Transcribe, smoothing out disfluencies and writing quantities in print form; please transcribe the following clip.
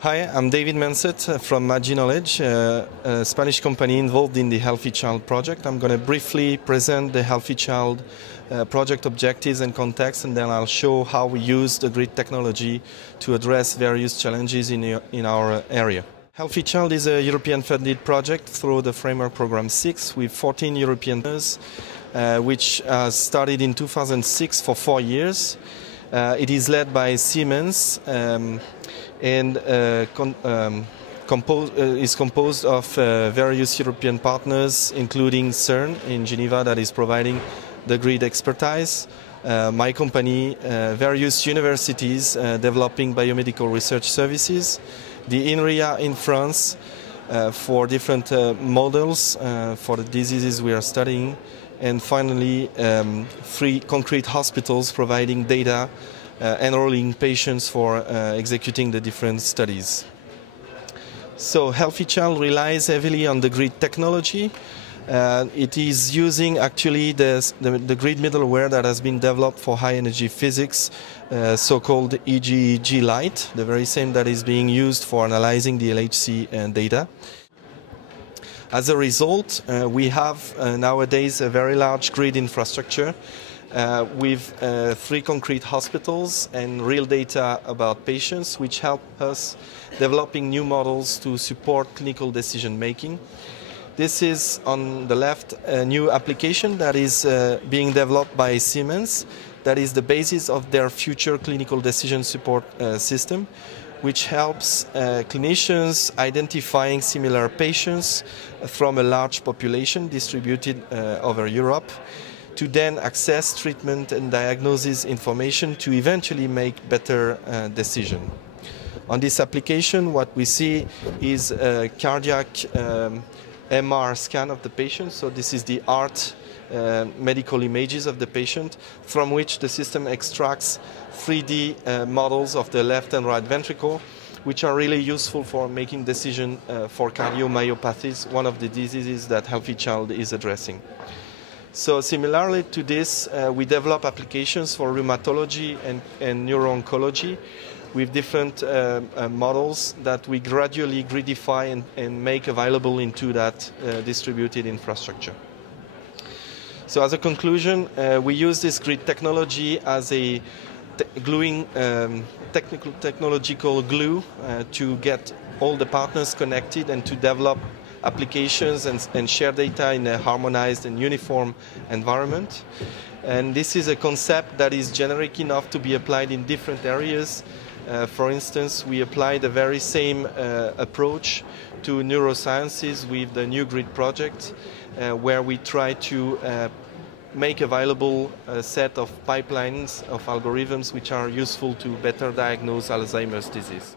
Hi, I'm David MANSET from Knowledge, a Spanish company involved in the Healthy Child project. I'm going to briefly present the Healthy Child project objectives and context, and then I'll show how we use the grid technology to address various challenges in our area. Healthy Child is a European-funded project through the Framework Program 6 with 14 European partners, which started in 2006 for 4 years. It is led by Siemens and is composed of various European partners, including CERN in Geneva, that is providing the grid expertise, my company, various universities developing biomedical research services, the INRIA in France for different models for the diseases we are studying, and finally 3 concrete hospitals providing data, enrolling patients for executing the different studies. So Healthy Child relies heavily on the grid technology. It is using actually the grid middleware that has been developed for high energy physics, so-called EEG Lite, the very same that is being used for analyzing the LHC data. As a result, we have nowadays a very large grid infrastructure with 3 concrete hospitals and real data about patients, which help us developing new models to support clinical decision making. This is on the left a new application that is being developed by Siemens, that is the basis of their future clinical decision support system, which helps clinicians identifying similar patients from a large population distributed over Europe to then access treatment and diagnosis information to eventually make better decisions. On this application, what we see is a cardiac MR scan of the patient. So this is the heart medical images of the patient, from which the system extracts 3D models of the left and right ventricle, which are really useful for making decisions for cardiomyopathies, one of the diseases that Healthy Child is addressing. So similarly to this, we develop applications for rheumatology and neuro-oncology with different models that we gradually gridify and make available into that distributed infrastructure. So as a conclusion, we use this grid technology as a technological glue to get all the partners connected and to develop applications and share data in a harmonized and uniform environment. And this is a concept that is generic enough to be applied in different areas. For instance, we apply the very same approach to neurosciences with the New Grid project, where we try to make available a set of pipelines of algorithms which are useful to better diagnose Alzheimer's disease.